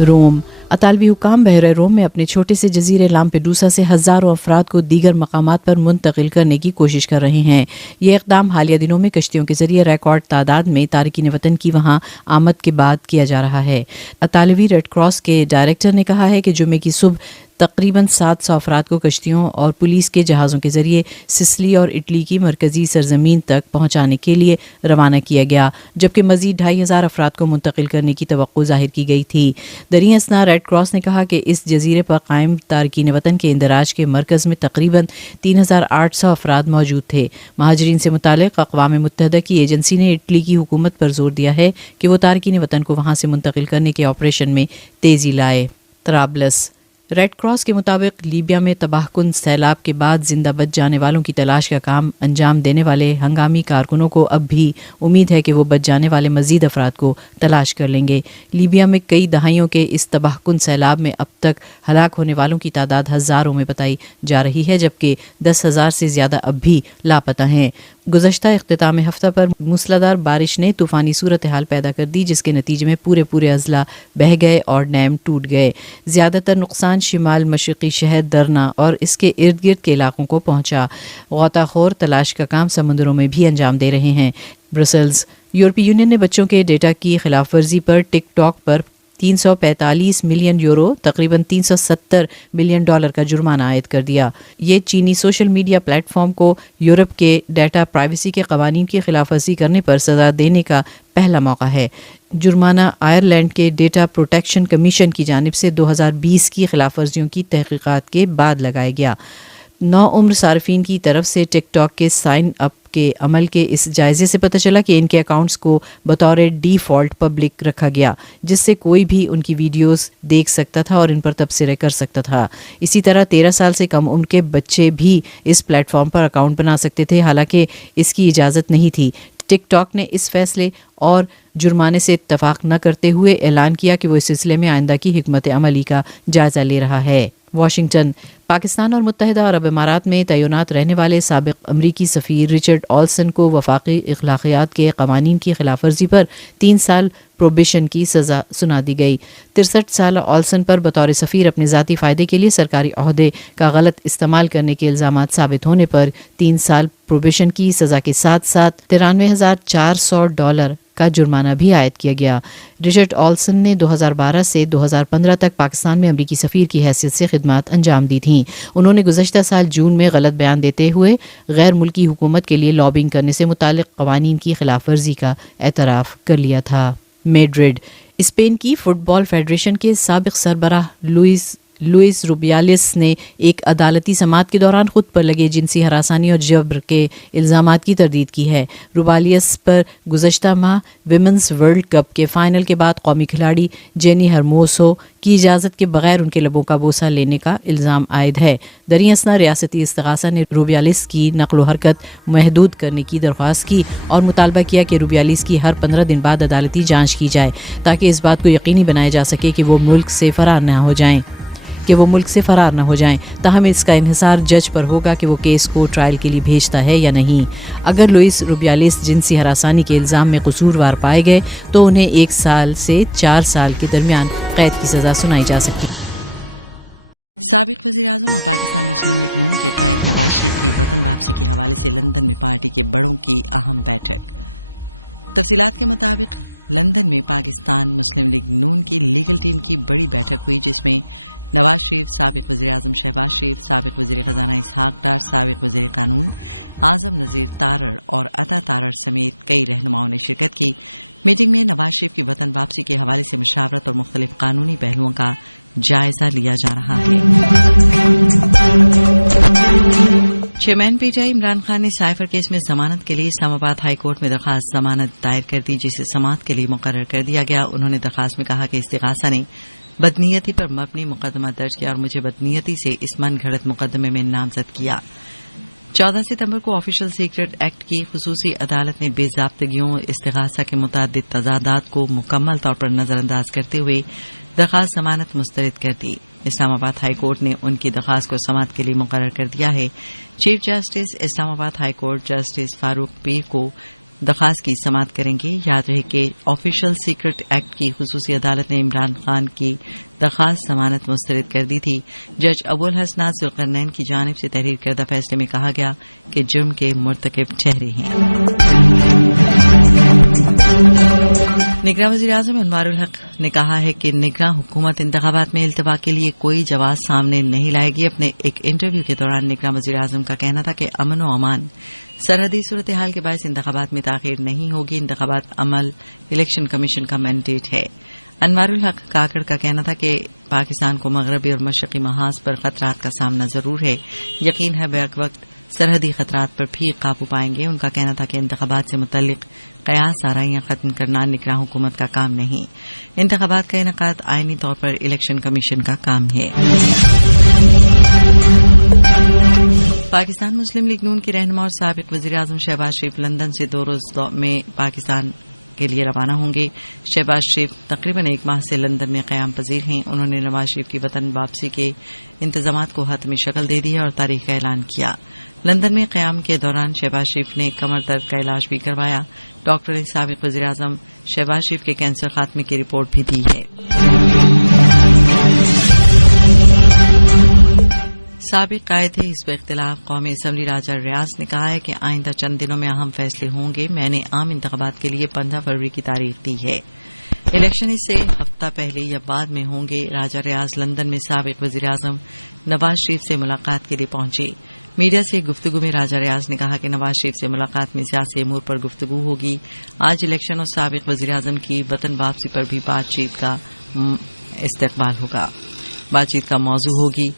روم اطالوی حکام بحیرہ روم میں اپنے چھوٹے سے جزیرے لامپیڈوسا سے ہزاروں افراد کو دیگر مقامات پر منتقل کرنے کی کوشش کر رہے ہیں۔ یہ اقدام حالیہ دنوں میں کشتیوں کے ذریعے ریکارڈ تعداد میں تارکین وطن کی وہاں آمد کے بعد کیا جا رہا ہے۔ اطالوی ریڈ کراس کے ڈائریکٹر نے کہا ہے کہ جمعے کی صبح تقریباً 700 افراد کو کشتیوں اور پولیس کے جہازوں کے ذریعے سسلی اور اٹلی کی مرکزی سرزمین تک پہنچانے کے لیے روانہ کیا گیا، جبکہ مزید 2500 افراد کو منتقل کرنے کی توقع ظاہر کی گئی تھی۔ دریں اثنا ریڈ کراس نے کہا کہ اس جزیرے پر قائم تارکین وطن کے اندراج کے مرکز میں تقریباً 3800 افراد موجود تھے۔ مہاجرین سے متعلق اقوام متحدہ کی ایجنسی نے اٹلی کی حکومت پر زور دیا ہے کہ وہ تارکین وطن کو وہاں سے منتقل کرنے کے آپریشن میں تیزی لائے۔ طرابلس ریڈ کراس کے مطابق لیبیا میں تباہ کن سیلاب کے بعد زندہ بچ جانے والوں کی تلاش کا کام انجام دینے والے ہنگامی کارکنوں کو اب بھی امید ہے کہ وہ بچ جانے والے مزید افراد کو تلاش کر لیں گے۔ لیبیا میں کئی دہائیوں کے اس تباہ کن سیلاب میں اب تک ہلاک ہونے والوں کی تعداد ہزاروں میں بتائی جا رہی ہے، جبکہ 10,000 سے زیادہ اب بھی لاپتہ ہیں۔ گزشتہ اختتام ہفتہ پر موسلادھار بارش نے طوفانی صورتحال پیدا کر دی، جس کے نتیجے میں پورے اضلاع بہہ گئے اور ڈیم ٹوٹ گئے۔ زیادہ تر نقصان شمال مشرقی شہر درنا اور اس کے ارد گرد کے علاقوں کو پہنچا۔ غوطہ خور تلاش کا کام سمندروں میں بھی انجام دے رہے ہیں۔ برسلز یورپی یونین نے بچوں کے ڈیٹا کی خلاف ورزی پر ٹک ٹاک پر 345 ملین یورو تقریباً $370 ملین کا جرمانہ عائد کر دیا۔ یہ چینی سوشل میڈیا پلیٹ فارم کو یورپ کے ڈیٹا پرائیویسی کے قوانین کی خلاف ورزی کرنے پر سزا دینے کا پہلا موقع ہے۔ جرمانہ آئرلینڈ کے ڈیٹا پروٹیکشن کمیشن کی جانب سے 2020 کی خلاف ورزیوں کی تحقیقات کے بعد لگایا گیا۔ نوعمر صارفین کی طرف سے ٹک ٹاک کے سائن اپ کے عمل کے اس جائزے سے پتہ چلا کہ ان کے اکاؤنٹس کو بطور ڈیفالٹ پبلک رکھا گیا، جس سے کوئی بھی ان کی ویڈیوز دیکھ سکتا تھا اور ان پر تبصرے کر سکتا تھا۔ اسی طرح 13 سال سے کم عمر کے بچے بھی اس پلیٹ فارم پر اکاؤنٹ بنا سکتے تھے، حالانکہ اس کی اجازت نہیں تھی۔ ٹک ٹاک نے اس فیصلے اور جرمانے سے اتفاق نہ کرتے ہوئے اعلان کیا کہ وہ اس سلسلے میں آئندہ کی حکمت عملی کا جائزہ لے رہا ہے۔ واشنگٹن پاکستان اور متحدہ عرب امارات میں تعینات رہنے والے سابق امریکی سفیر رچرڈ آلسن کو وفاقی اخلاقیات کے قوانین کی خلاف ورزی پر 3 سال پروبیشن کی سزا سنا دی گئی۔ 63 سالہ آلسن پر بطور سفیر اپنے ذاتی فائدے کے لیے سرکاری عہدے کا غلط استعمال کرنے کے الزامات ثابت ہونے پر 3 سال پروبیشن کی سزا کے ساتھ ساتھ $93,400 کا جرمانہ بھی عائد کیا گیا۔ رچرڈ آلسن نے 2012 سے 2015 تک پاکستان میں امریکی سفیر کی حیثیت سے خدمات انجام دی تھیں۔ انہوں نے گزشتہ سال جون میں غلط بیان دیتے ہوئے غیر ملکی حکومت کے لیے لابنگ کرنے سے متعلق قوانین کی خلاف ورزی کا اعتراف کر لیا تھا۔ میڈرڈ اسپین کی فٹ بال فیڈریشن کے سابق سربراہ لوئس روبیالس نے ایک عدالتی سماعت کے دوران خود پر لگے جنسی ہراسانی اور جبر کے الزامات کی تردید کی ہے۔ روبیالس پر گزشتہ ماہ ویمنز ورلڈ کپ کے فائنل کے بعد قومی کھلاڑی جینی ہرموسو کی اجازت کے بغیر ان کے لبوں کا بوسہ لینے کا الزام عائد ہے۔ دریں اثنا ریاستی استغاثہ نے روبیالس کی نقل و حرکت محدود کرنے کی درخواست کی اور مطالبہ کیا کہ روبیالس کی ہر 15 دن بعد عدالتی جانچ کی جائے تاکہ اس بات کو یقینی بنایا جا سکے کہ وہ ملک سے فرار نہ ہو جائیں۔ تاہم اس کا انحصار جج پر ہوگا کہ وہ کیس کو ٹرائل کے لیے بھیجتا ہے یا نہیں۔ اگر لوئس روبیالس جنسی ہراسانی کے الزام میں قصوروار پائے گئے تو انہیں 1 سال سے 4 سال کے درمیان قید کی سزا سنائی جا سکتی۔ سابق وزیر اعظم اور پاکستان مسلم لیگ نون کے قائد نواز شریف کی وطن واپسی کے حوالے سے لندن میں پارٹی کے بڑوں کی اہم بیٹھک۔ تفصیلات کے مطابق لندن میں پاکستان مسلم لیگ نون کی لیگل ٹیم کی بڑی بیٹھک ہوئی، جس میں نواز شریف، سابق وزیر اعظم شہباز شریف، سابق وزیر خزانہ اسحاق ڈار، سابق وزیر قانون اعظم نذیر تارڑ اور عطا تارڑ سمیت کئی رہنماؤں نے شرکت کی۔ میٹنگ میں نواز شریف کی وطن واپسی کے حوالے سے مشاورت اور مختلف قانونی پہلوؤں کا جائزہ لیا جا رہا ہے۔ Chairman P T I Imran Khan نے سائفر کیس میں ضمانت کے لیے اسلام آباد ہائی کورٹ میں درخواست ضمانت دائر کر دی، جسے سماعت کے لیے مقرر کر دیا گیا۔ انہوں نے درخواست میں کہا کہ استغاثہ نے بدنیتی پر مبنی مقدمہ درج کیا اور مجھے بدنیتی سے اس من گھڑت مقدمے میں نامزد کیا۔ 14 ستمبر کو آفیشل سیکرٹ ایکٹ کی خصوصی عدالت نے بے ضابطگیوں استغاثہ کے متعدد تضادات کو مکمل طور پر نظر انداز کرتے ہوئے درخواست ضمانت مسترد کر دی۔ اسلام آباد ہائی کورٹ نے ان کی درخواست کو سماعت کے لیے مقرر کر دیا ہے۔ چیف جسٹس اسلام آباد ہائی کورٹ جسٹس فاروق پیر کو درخواست کی سماعت کریں گے. یاد رہے کہ آفیشل سیکرٹ ایکٹ کی خصوصی عدالت نے عمران خان کی درخواست ضمانت مسترد کر دی تھی. جج ابو الحسنات ذوالقرنین کی جانب سے تحریر کردہ فیصلے میں کہا گیا کہ جرم کے مرتکب ٹھہرے ہیں. نگراں وزیر اعظم انوار الحق نے کہا ہے کہ نگراں حکومت انتخابات میں التوا کے لیے کوئی جواز سامنے نہیں لائے گی. اپنے ایک انٹرویو کے دوران نگراں وزیر اعظم کا کہنا تھا کہ امن و امان سرحدی صورتحال کے باعث انتخابات میں تاخیر نہیں ہوگی. انتخابات عمل الیکشن کمیشن کا مینڈیٹ ہے. انوار الحق کاکڑ کا کہنا تھا کہ پاکستان کو مغربی اور مشرقی محاذ پر خطرات کا سامنا ضرور ہے. یقین ہے بیک وقت سرحدی خطرات پر بھی قابو پائیں گے. ان کا کہنا تھا کہ انتخابات سے متعلق قیاس آرائیاں ختم کرنا نگراں حکومت کا کام نہیں. انتخابات کا انعقاد آئینی طور پر الیکشن کمیشن کا کام ہے. پاکستان مسلم لیگ نون کے رہنما اور سابق وزیر اعظم شہباز شریف لندن سے 2 روز میں پاکستان کے لیے روانہ ہوں گے. شہباز شریف تقریباً 1 ماہ سے لندن میں قیام پذیر ہیں. انہوں نے نواز شریف کی وطن واپسی کے انتظامات کو حتمی شکل دے دی ہے اور تاریخ کا اعلان کیا. لندن میں قیام کے دوران شہباز شریف نے کمر درد کا علاج بھی کروایا. ڈاکٹر نے سابق وزیر اعظم شہباز شریف کے کینسر خاتمے کی رپورٹ بھی دی ہے. سابق قائد حزب اختلاف قومی اسمبلی راجہ ریاض نے کہا ہے کہ آئندہ چند دنوں میں اہم فیصلے ہوں گے. میں نے عام انتخابات کے لیے 15 فروری کی تاریخ دی ہے. الیکشن اس سے ہفتہ پہلے یا بعد میں ہوں گے. راجہ ریاض لندن میں سابق وزیر اعظم نواز شریف سے ملاقات کے لیے پہنچے. میڈیا سے گفتگو میں راجہ ریاض نے کہا کہ نواز شریف سے ملاقات میں سیاسی امور پر گفتگو ہوگی. آج الیکشن اور سابق وزیر اعظم کی وطن واپسی پر بھی بات چیت کا استقبال ہوگا. بات چیت کا موضوع ہوگی.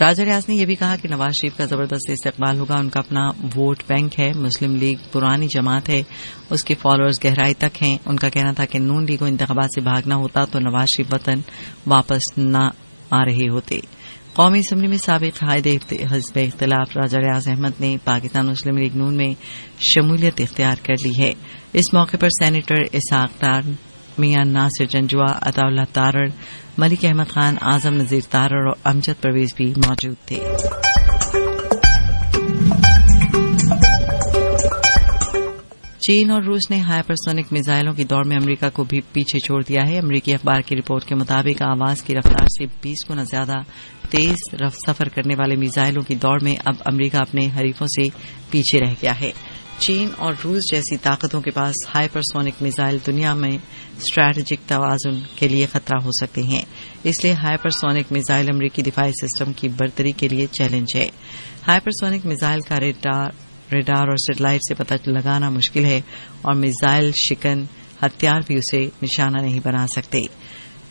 راجہ ریاض نے یہ بھی کہا کہ نواز شریف کا زبردست استقبال ہوگا. ان کا اپنا ووٹ بینک ہے. مسلم لیگ پرانی جماعت ہے. اس کے فالوورز گہرائی تک ہیں. ان کا کہنا تھا کہ نون لیگ کو انتخابات سے بھاگنا ہوتا تو نواز شریف وطن واپس نہ آ رہے ہوتے. قومی اسمبلی میں سابق قائد حزب اختلاف راجہ ریاض احمد نے پاکستان مسلم لیگ نون میں شمولیت اختیار کر لی ہے. اس موقع پر سینیٹر اسحاق ڈار، میاں ناصر جنجوا، عطا اللہ تارڑ، ملک احمد خان، اعظم نذیر تارڑ اور امجد پرویز بھی موجود تھے. چین اور روس نے ہائپرسونک میزائلوں کی دوڑ میں امریکہ کو بھی پیچھے چھوڑ دیا ہے. امریکی اخبار کی رپورٹ کے مطابق آواز کی رفتار سے 20 گنا زیادہ تیز سفر کرنے والے میزائلوں کی دوڑ میں اب امریکہ اپنے حریفوں سے پیچھے رہ گیا ہے. چین اور روس جیسی طاقتوں کے پاس ہائپرسونک میزائل دنیا میں اسٹریٹجک توازن کے لیے خطرہ ہو سکتے ہیں. اس لیے ہائپرسونک میزائل امریکی دفاعی سسٹم کی برتری کے لیے چیلنج ہے. ہائپرسونک میزائل کا ریڈار اور سیٹلائٹ سے پتہ لگانا مشکل ہے اور میزائل شکن ہتھیار بھی اسے نشانہ نہیں بنا سکتے.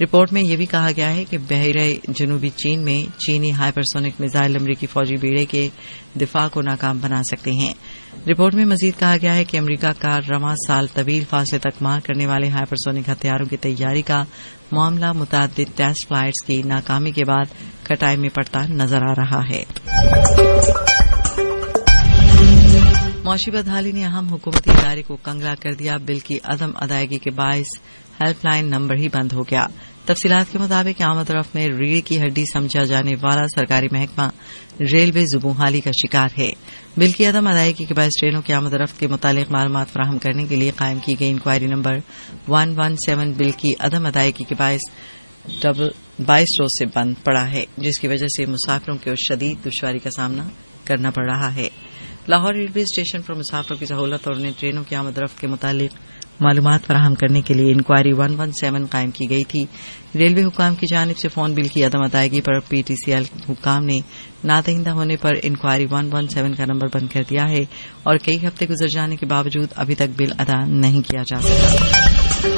رپورٹ میں یہ بھی کہا گیا ہے کہ بحیرہ جنوبی چین میں چینی ہائپرسونک میزائل امریکی فوجی بیڑے کے دفاع کو ناکام بنا سکتے ہیں. رپورٹ میں مزید کہا گیا ہے کہ امریکہ کا رواں سال طویل فاصلے تک مار کرنے والے ہائپرسونک ہتھیاروں کی تیاری کا معاملہ متعدد ٹیسٹ فلائٹس کی ناکامی کے بعد کٹائی میں پڑتا نظر آ رہا ہے. معاشی بدحالی نے اہم حکومتی ادارے کو کنگلا کر دیا. بل کی عدم ادائیگی کے باعث ہیلپ لائن نمبر ہی بند ہو گیا. تفصیلات کے مطابق آمد و رفت میں ریڑھ کی ہڈی سمجھا جانے والا سرکاری محکمہ ریلوے زبوں حالی کا شکار ہے. بل کی عدم ادائیگی کے باعث ٹرینوں کی آمد و رفت کے متعلق معلومات فراہم کرنے کے لیے قائم کی گئی انکوائری نمبر 117 بل کی عدم ادائیگی کے باعث 22 روز سے بند پڑا ہے، جس کی وجہ سے مسافروں کو شدید دشواری کا سامنا کرنا پڑ رہا ہے. لاہور ریلوے اسٹیشن پر مسافروں کی سہولت اور انہیں ٹرینوں کی آمد و رفت کے متعلق معلومات فراہم کرنے کے لیے انکوائری 117 قائم کی گئی تھی. ریلوے حکام کی جانب سے فون بل کی عدم ادائیگی پر پی ٹی سی ایل حکام نے نادہندہ ہونے پر انکوائری 117 کا نمبر بند کر دیا ہے اور کئی ہفتے گزر جانے کے باوجود ابھی تک بل ادا نہیں کیا جا سکا.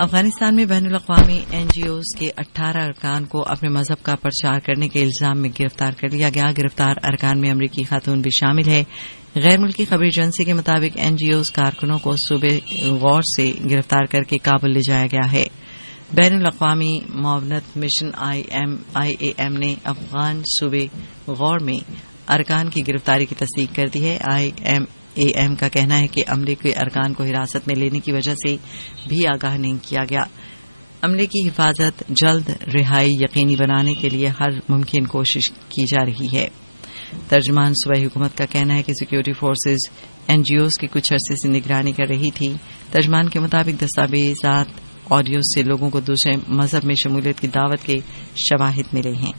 افغانستان میں بین الاقوامی این جی اوز کے 18 ارکان کو اپنے مذہب کا پرچار کرنے کے الزام میں گرفتار کر لیا گیا. گرفتار ارکان میں امریکی خاتون بھی شامل ہے. غیر ملکی خبری ایجنسی کے مطابق این جی اوز کارکنوں کو صوبے غور سے گرفتار کر کے کابل لے جایا گیا ہے. بین الاقوامی معاونت مشن آئی اے ایم نے افغان صوبے غور میں ارکان کی گرفتاری کی تصدیق کر دی ہے. آئی اے ایم کا کہنا ہے کہ عملے کے ارکان کو حراست میں لینے کی وجہ سے بھی آگاہ نہیں کیا گیا. عملے کی حفاظت جلد رہائی یقینی بنانے کے لیے ہر ممکن کوشش کی جا رہی ہے. ترجمان صوبائی حکومت کا کہنا ہے کہ سیکورٹی فورسز NGOs کی کچھ عرصے سے نگرانی کر رہی تھی. ترجمان کے مطابق دستاویزات آڈیو سے لوگوں کو دوسرے مذہب میں شمولیت کی دعوت کے شواہد ملے ہیں.